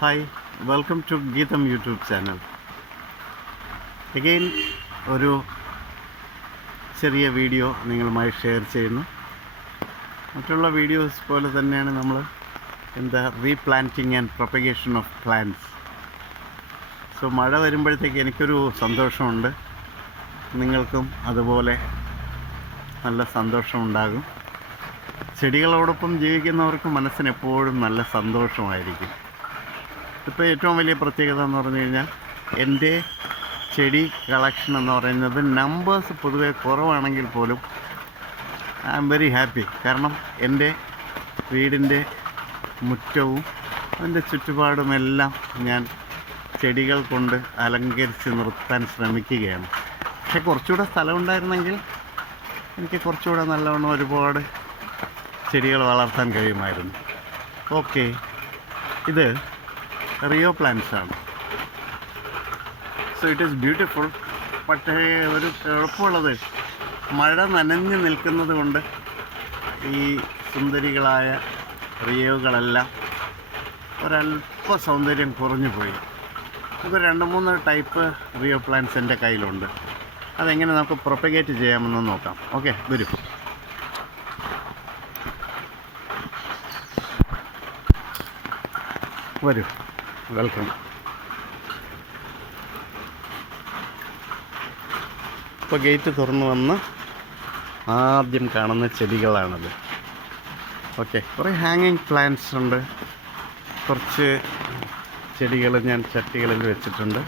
Hi, welcome to ഗീതം YouTube channel. Again ഒരു ചെറിയ വീഡിയോ നിങ്ങളുമായി ഷെയർ ചെയ്യുന്നു. മറ്റുള്ള വീഡിയോസ് പോലെ തന്നെയാണ് നമ്മൾ replanting and propagation of plants. So മഴ വരുമ്പോഴത്തേക്ക് എനിക്കൊരു സന്തോഷമുണ്ട്, നിങ്ങൾക്കും അതുപോലെ നല്ല സന്തോഷമുണ്ടാകും. ചെടികളോടൊപ്പം ജീവിക്കുന്നവർക്ക് മനസ്സിന് എപ്പോഴും നല്ല സന്തോഷമായിരിക്കും. ഇപ്പോൾ ഏറ്റവും വലിയ പ്രത്യേകത എന്ന് പറഞ്ഞു കഴിഞ്ഞാൽ എൻ്റെ ചെടി കളക്ഷൻ എന്ന് പറയുന്നത് നമ്പേഴ്സ് പൊതുവെ കുറവാണെങ്കിൽ പോലും ഐ ആം വെരി ഹാപ്പി. കാരണം എൻ്റെ വീടിൻ്റെ മുറ്റവും അതിൻ്റെ ചുറ്റുപാടുമെല്ലാം ഞാൻ ചെടികൾ കൊണ്ട് അലങ്കരിച്ച് നിർത്താൻ ശ്രമിക്കുകയാണ്. പക്ഷേ കുറച്ചുകൂടെ സ്ഥലമുണ്ടായിരുന്നെങ്കിൽ എനിക്ക് കുറച്ചുകൂടെ നല്ലവണ്ണം ഒരുപാട് ചെടികൾ വളർത്താൻ കഴിയുമായിരുന്നു. ഓക്കെ, ഇത് റിയോ പ്ലാന്റ്സ് ആണ്. So it is beautiful. പക്ഷേ ഒരു കുഴപ്പമുള്ളത്, മഴ നനഞ്ഞു നിൽക്കുന്നത് കൊണ്ട് ഈ സുന്ദരികളായ റിയോകളെല്ലാം ഒരല്പ സൗന്ദര്യം കുറഞ്ഞു പോയി. നമുക്ക് 2-3 ടൈപ്പ് റിയോ പ്ലാന്റ്സ് എൻ്റെ കയ്യിലുണ്ട്. അതെങ്ങനെ നമുക്ക് പ്രൊപ്പഗേറ്റ് ചെയ്യാമെന്ന് നോക്കാം. ഓക്കെ, വരൂ. വരൂ, വെൽക്കം. ഇപ്പോൾ ഗേറ്റ് തുറന്ന് വന്ന് ആദ്യം കാണുന്ന ചെടികളാണത്. ഓക്കെ, കുറേ ഹാങ്ങിങ് പ്ലാന്റ്സ് ഉണ്ട്. കുറച്ച് ചെടികൾ ഞാൻ ചട്ടികളിൽ വെച്ചിട്ടുണ്ട്.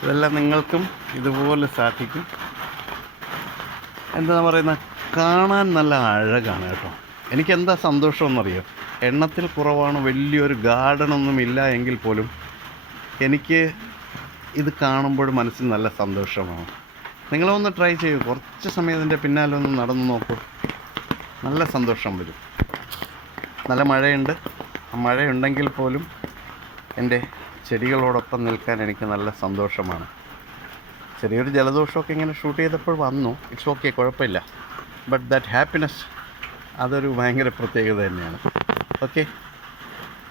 ഇതെല്ലാം നിങ്ങൾക്കും ഇതുപോലെ സാധിക്കും. എന്താ പറയുന്നത്, കാണാൻ നല്ല അഴകാണ് കേട്ടോ. എനിക്കെന്താ സന്തോഷമെന്നറിയോ, എണ്ണത്തിൽ കുറവാണ്, വലിയൊരു ഗാർഡനൊന്നും ഇല്ല എങ്കിൽ പോലും എനിക്ക് ഇത് കാണുമ്പോൾ മനസ്സിന് നല്ല സന്തോഷമാണ്. നിങ്ങളൊന്ന് ട്രൈ ചെയ്യൂ, കുറച്ച് സമയം ഇതിൻ്റെ പിന്നാലെ ഒന്ന് നടന്നു നോക്കൂ, നല്ല സന്തോഷം വരും. നല്ല മഴയുണ്ട്. മഴയുണ്ടെങ്കിൽ പോലും എൻ്റെ ചെടികളോടൊപ്പം നിൽക്കാൻ എനിക്ക് നല്ല സന്തോഷമാണ്. ചെറിയൊരു ജലദോഷമൊക്കെ ഇങ്ങനെ ഷൂട്ട് ചെയ്തപ്പോൾ വന്നു. ഇറ്റ്സ് ഓക്കെ, കുഴപ്പമില്ല. ബട്ട് ദാറ്റ് ഹാപ്പിനെസ്, അതൊരു ഭയങ്കര പ്രത്യേകത തന്നെയാണ്. ഓക്കെ,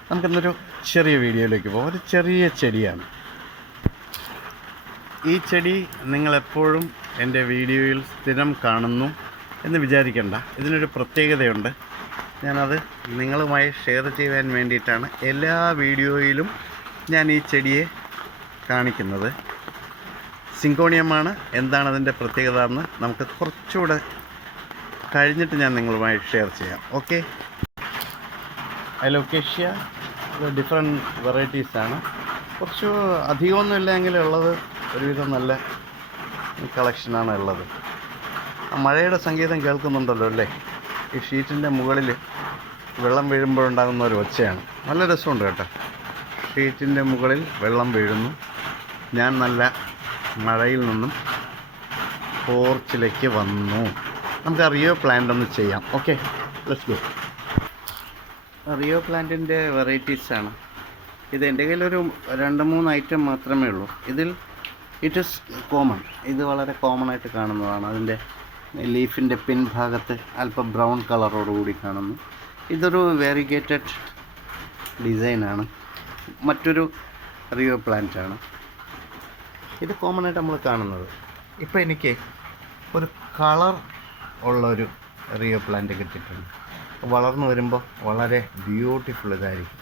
നമുക്കിന്നൊരു ചെറിയ വീഡിയോയിലേക്ക് പോകാം. ഒരു ചെറിയ ചെടിയാണ് ഈ ചെടി. നിങ്ങളെപ്പോഴും എൻ്റെ വീഡിയോയിൽ സ്ഥിരം കാണുന്നു എന്ന് വിചാരിക്കേണ്ട. ഇതിനൊരു പ്രത്യേകതയുണ്ട്. ഞാനത് നിങ്ങളുമായി ഷെയർ ചെയ്യാൻ വേണ്ടിയിട്ടാണ് എല്ലാ വീഡിയോയിലും ഞാൻ ഈ ചെടിയെ കാണിക്കുന്നത്. സിങ്കോണിയമാണ്. എന്താണ് അതിൻ്റെ പ്രത്യേകത എന്ന് നമുക്ക് കുറച്ചുകൂടെ കഴിഞ്ഞിട്ട് ഞാൻ നിങ്ങളുമായി ഷെയർ ചെയ്യാം. ഓക്കെ, അലോക്കേഷ്യ ഡിഫറെൻറ്റ് വെറൈറ്റീസാണ്. കുറച്ച് അധികമൊന്നും ഇല്ലെങ്കിൽ ഉള്ളത് ഒരുവിധം നല്ല കളക്ഷനാണ് ഉള്ളത്. മഴയുടെ സംഗീതം കേൾക്കുന്നുണ്ടല്ലോ അല്ലേ? ഈ ഷീറ്റിൻ്റെ മുകളിൽ വെള്ളം വീഴുമ്പോഴുണ്ടാകുന്ന ഒരു ഒച്ചയാണ്. നല്ല രസമുണ്ട് കേട്ടോ. ഷീറ്റിൻ്റെ മുകളിൽ വെള്ളം വീഴുന്നു. ഞാൻ നല്ല മഴയിൽ നിന്നും പോർച്ചിലേക്ക് വന്നു. നമുക്ക് റിയോ പ്ലാന്റ് ഒന്ന് ചെയ്യാം. Okay, let's go. റിയോ പ്ലാന്റിൻ്റെ വെറൈറ്റീസാണ് ഇത്. എൻ്റെ കയ്യിലൊരു 2-3 ഐറ്റം മാത്രമേ ഉള്ളൂ. ഇതിൽ ഇറ്റ് ഈസ് കോമൺ. ഇത് വളരെ കോമൺ ആയിട്ട് കാണുന്നതാണ്. അതിൻ്റെ ലീഫിൻ്റെ പിൻഭാഗത്ത് അല്പം ബ്രൗൺ കളറോടുകൂടി കാണുന്നു. ഇതൊരു വേരിഗേറ്റഡ് ഡിസൈനാണ്. മറ്റൊരു റിയോ പ്ലാന്റാണ്. ഇത് കോമൺ ആയിട്ട് നമ്മൾ കാണുന്നത്. ഇപ്പോൾ എനിക്ക് ഒരു കളർ ഉള്ളൊരു റിയോ പ്ലാന്റ് കിട്ടിയിട്ടുണ്ട്. വളർന്നു വരുമ്പോൾ വളരെ ബ്യൂട്ടിഫുൾ ഇതായിരിക്കും.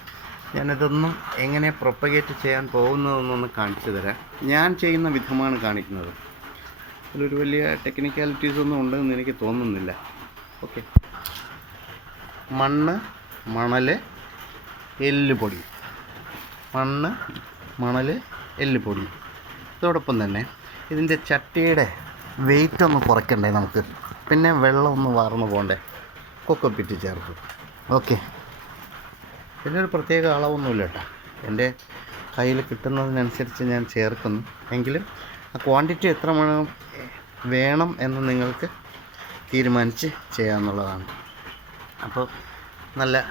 ഞാനിതൊന്നും എങ്ങനെ പ്രൊപ്പഗേറ്റ് ചെയ്യാൻ പോകുന്നതെന്നൊന്ന് കാണിച്ചു തരാം. ഞാൻ ചെയ്യുന്ന വിധമാണ് കാണിക്കുന്നത്. അതിലൊരു വലിയ ടെക്നിക്കാലിറ്റീസ് ഒന്നും ഉണ്ടെന്ന് എനിക്ക് തോന്നുന്നില്ല. ഓക്കെ, മണ്ണ്, മണൽ, എല്ലുപൊടി. മണ്ണ്, മണൽ, എല്ലുപൊടി. ഇതോടൊപ്പം തന്നെ ഇതിൻ്റെ ചട്ടിയുടെ വെയിറ്റ് ഒന്ന് കുറയ്ക്കണ്ടേ നമുക്ക്? പിന്നെ വെള്ളം ഒന്ന് വാർന്നു പോകണ്ടേ? കൊക്കോപ്പിറ്റ് ചേർക്കും. ഓക്കെ, പിന്നെ ഒരു പ്രത്യേക അളവൊന്നുമില്ല കേട്ടോ. എൻ്റെ കയ്യിൽ കിട്ടുന്നതിനനുസരിച്ച് ഞാൻ ചേർക്കുന്നു. എങ്കിലും ആ ക്വാണ്ടിറ്റി എത്ര വേണം എന്ന് നിങ്ങൾക്ക് തീരുമാനിച്ച് ചെയ്യാമെന്നുള്ളതാണ്. അപ്പോൾ നല്ല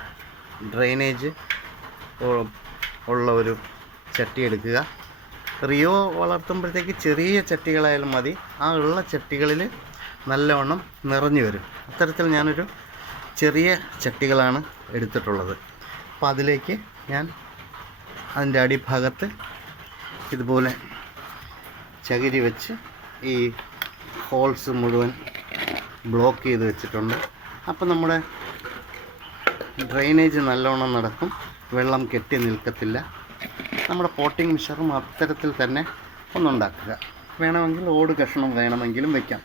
ഡ്രെയിനേജ് ഉള്ള ഒരു ചട്ടി എടുക്കുക. റിയോ വളർത്തുമ്പോഴത്തേക്ക് ചെറിയ ചട്ടികളായാലും മതി. ആ ഉള്ള ചട്ടികളിൽ നല്ലവണ്ണം നിറഞ്ഞു വരും. അത്തരത്തിൽ ഞാനൊരു ചെറിയ ചട്ടികളാണ് എടുത്തിട്ടുള്ളത്. അപ്പോൾ അതിലേക്ക് ഞാൻ അതിൻ്റെ അടിഭാഗത്ത് ഇതുപോലെ ചകിരി വെച്ച് ഈ ഹോൾസ് മുഴുവൻ ബ്ലോക്ക് ചെയ്ത് വെച്ചിട്ടുണ്ട്. അപ്പോൾ നമ്മുടെ ഡ്രെയിനേജ് നല്ലോണം നടക്കും, വെള്ളം കെട്ടി നിൽക്കത്തില്ല. നമ്മുടെ പോട്ടിംഗ് മിക്സറും അത്തരത്തിൽ തന്നെ ഒന്നുണ്ടാക്കുക. വേണമെങ്കിൽ ഓട് കഷ്ണം വേണമെങ്കിലും വയ്ക്കാം.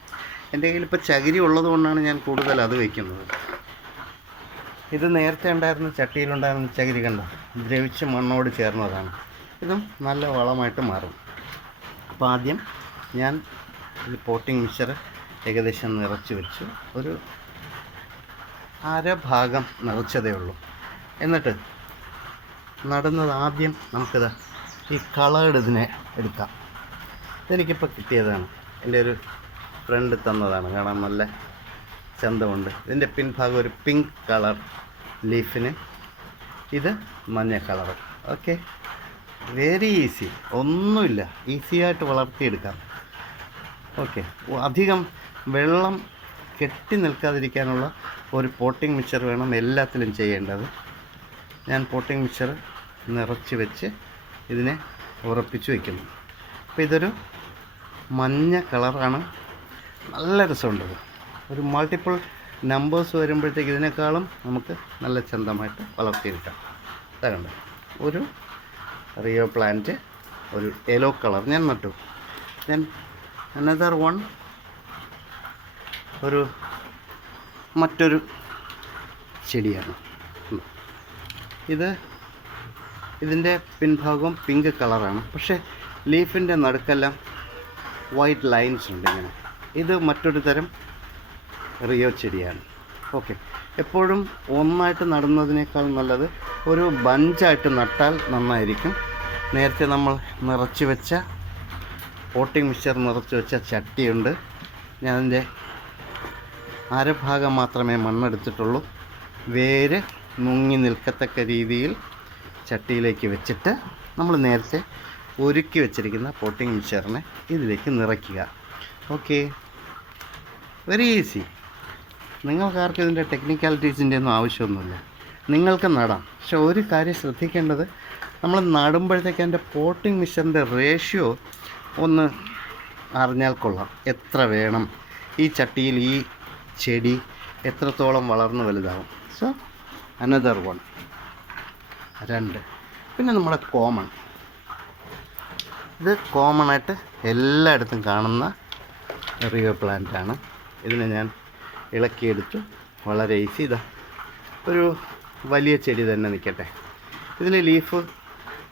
എൻ്റെ കയ്യിൽ ഇപ്പോൾ ചകിരി ഉള്ളത് കൊണ്ടാണ് ഞാൻ കൂടുതൽ അത് വയ്ക്കുന്നത്. ഇത് നേരത്തെ ഉണ്ടായിരുന്ന ചട്ടിയിലുണ്ടായിരുന്ന ചകിരി കണ്ട ദ്രവിച്ച് മണ്ണോട് ചേർന്നതാണ്. ഇതും നല്ല വളമായിട്ട് മാറും. അപ്പോൾ ആദ്യം ഞാൻ ഈ പോട്ടിംഗ് മിക്സർ ഏകദേശം നിറച്ച് വെച്ചു. ഒരു അര ഭാഗം നിറച്ചതേ ഉള്ളൂ. എന്നിട്ട് നടുന്നത് ആദ്യം നമുക്കിത് ഈ കളേർഡ് ഇതിനെ എടുക്കാം. ഇതെനിക്കിപ്പോൾ കിട്ടിയതാണ്, എൻ്റെ ഒരു ഫ്രണ്ട് തന്നതാണ്. കാണാൻ നല്ല ചന്തമുണ്ട്. ഇതിൻ്റെ പിൻഭാഗം ഒരു പിങ്ക് കളർ ലീഫിന്, ഇത് മഞ്ഞ കളർ. ഓക്കെ, വെരി ഈസി, ഒന്നുമില്ല, ഈസിയായിട്ട് വളർത്തിയെടുക്കാം. ഓക്കെ, അധികം വെള്ളം കെട്ടി നിൽക്കാതിരിക്കാനുള്ള ഒരു പോട്ടിംഗ് മിക്സർ വേണം എല്ലാത്തിലും ചെയ്യേണ്ടത്. ഞാൻ പോട്ടിംഗ് മിക്സർ നിറച്ച് വെച്ച് ഇതിനെ ഉറപ്പിച്ച് വയ്ക്കുന്നു. അപ്പോൾ ഇതൊരു മഞ്ഞ കളറാണ്, നല്ല രസമുണ്ടത്. ഒരു മൾട്ടിപ്പിൾ നമ്പേഴ്സ് വരുമ്പോഴത്തേക്ക് ഇതിനേക്കാളും നമുക്ക് നല്ല ചന്തമായിട്ട് വളർത്തിയെടുക്കാം. അതുകൊണ്ട് ഒരു റിയോ പ്ലാന്റ്, ഒരു യെല്ലോ കളർ ഞാൻ നട്ടു. ദെൻ അനദർ വൺ, ഒരു മറ്റൊരു ചെടിയാണ്. ഇതിൻ്റെ പിൻഭാഗം പിങ്ക് കളറാണ്, പക്ഷേ ലീഫിൻ്റെ നടുക്കെല്ലാം വൈറ്റ് ലൈൻസ് ഉണ്ട് ഇങ്ങനെ. ഇത് മറ്റൊരു തരം റിയോ ചെടിയാണ്. ഓക്കെ, എപ്പോഴും ഒന്നായിട്ട് നടുന്നതിനേക്കാൾ നല്ലത് ഒരു ബഞ്ചായിട്ട് നട്ടാൽ നന്നായിരിക്കും. നേരത്തെ നമ്മൾ നിറച്ച് വെച്ച പോട്ടിംഗ് മിക്സർ നിറച്ച് വെച്ച ചട്ടിയുണ്ട്. ഞാൻ അതിൻ്റെ അരഭാഗം മാത്രമേ മണ്ണെടുത്തിട്ടുള്ളൂ. വേര് മുങ്ങി നിൽക്കത്തക്ക രീതിയിൽ ചട്ടിയിലേക്ക് വെച്ചിട്ട് നമ്മൾ നേരത്തെ ഒരുക്കി വെച്ചിരിക്കുന്ന പോട്ടിംഗ് മിക്സറിനെ ഇതിലേക്ക് നിറയ്ക്കുക. Okay, very easy. നിങ്ങൾക്കാർക്കും ഇതിൻ്റെ ടെക്നിക്കാലിറ്റീസിൻ്റെ ഒന്നും ആവശ്യമൊന്നുമില്ല, നിങ്ങൾക്ക് നടാം. പക്ഷെ ഒരു കാര്യം ശ്രദ്ധിക്കേണ്ടത്, നമ്മൾ നടുമ്പോഴത്തേക്ക് അതിൻ്റെ പോട്ടിംഗ് മിക്സറിൻ്റെ റേഷ്യോ ഒന്ന് അറിഞ്ഞാൽ കൊള്ളാം. എത്ര വേണം, ഈ ചട്ടിയിൽ ഈ ചെടി എത്രത്തോളം വളർന്ന് വലുതാവും. So another one, 2. പിന്നെ നമ്മുടെ കോമൺ, ഇത് കോമണായിട്ട് എല്ലായിടത്തും കാണുന്ന റിയോ പ്ലാന്റാണ്. ഇതിനെ ഞാൻ ഇളക്കിയെടുത്തു, വളരെ ഈസി. ഇതാ ഒരു വലിയ ചെടി തന്നെ നിൽക്കട്ടെ. ഇതിൽ ലീഫ്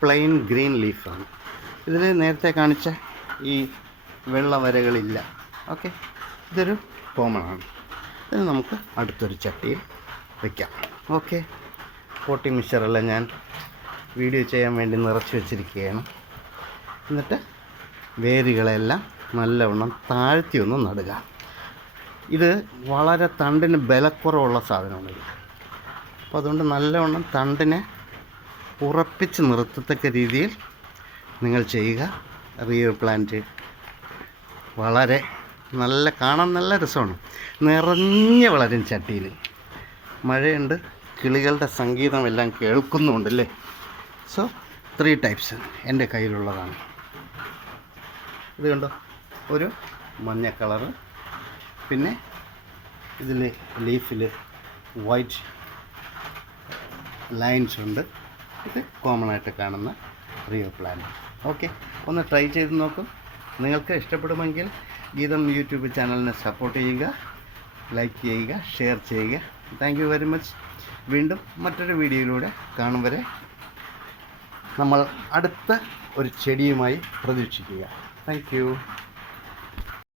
പ്ലെയിൻ ഗ്രീൻ ലീഫാണ്. ഇതിൽ നേരത്തെ കാണിച്ച ഈ വെള്ള വരകളില്ല. ഓക്കെ, ഇതൊരു കോമണാണ്. ഇത് നമുക്ക് അടുത്തൊരു ചട്ടിയിൽ വയ്ക്കാം. ഓക്കെ, പോട്ടിംഗ് മിക്സറെല്ലാം ഞാൻ വീഡിയോ ചെയ്യാൻ വേണ്ടി നിറച്ച് വെച്ചിരിക്കുകയാണ്. എന്നിട്ട് വേരുകളെല്ലാം നല്ലവണ്ണം താഴ്ത്തി ഒന്ന് നടുക. ഇത് വളരെ തണ്ടിന് ബലക്കുറവുള്ള സാധനമാണ് ഇത്. അപ്പോൾ അതുകൊണ്ട് നല്ലവണ്ണം തണ്ടിനെ ഉറപ്പിച്ച് നിർത്തത്തക്ക രീതിയിൽ നിങ്ങൾ ചെയ്യുക. റിയോ പ്ലാന്റ് വളരെ നല്ല, കാണാൻ നല്ല രസമാണ്, നിറഞ്ഞ് വളരും ചട്ടിയിൽ. മഴയുണ്ട്, കിളികളുടെ സംഗീതം എല്ലാം കേൾക്കുന്നുണ്ടല്ലേ. സോ 3 ടൈപ്സ് എൻ്റെ കയ്യിലുള്ളതാണ്. ഇത് കണ്ടോ, ഒരു മഞ്ഞ കളറ്, പിന്നെ ഇതിൽ ലീഫിൽ വൈറ്റ് ലൈൻസ് ഉണ്ട്. ഇത് കോമൺ ആയിട്ട് കാണുന്ന റിയോ പ്ലാന്റ്. ഓക്കെ, ഒന്ന് ട്രൈ ചെയ്ത് നോക്കും. നിങ്ങൾക്ക് ഇഷ്ടപ്പെടുമെങ്കിൽ ഗീതം യൂട്യൂബ് ചാനലിനെ സപ്പോർട്ട് ചെയ്യുക, ലൈക്ക് ചെയ്യുക, ഷെയർ ചെയ്യുക. Thank you very much. വീണ്ടും മറ്റൊരു വീഡിയോയിലൂടെ കാണും വരെ നമ്മൾ അടുത്ത ഒരു ചെടിയുമായി പ്രതീക്ഷിക്കുക. Thank you.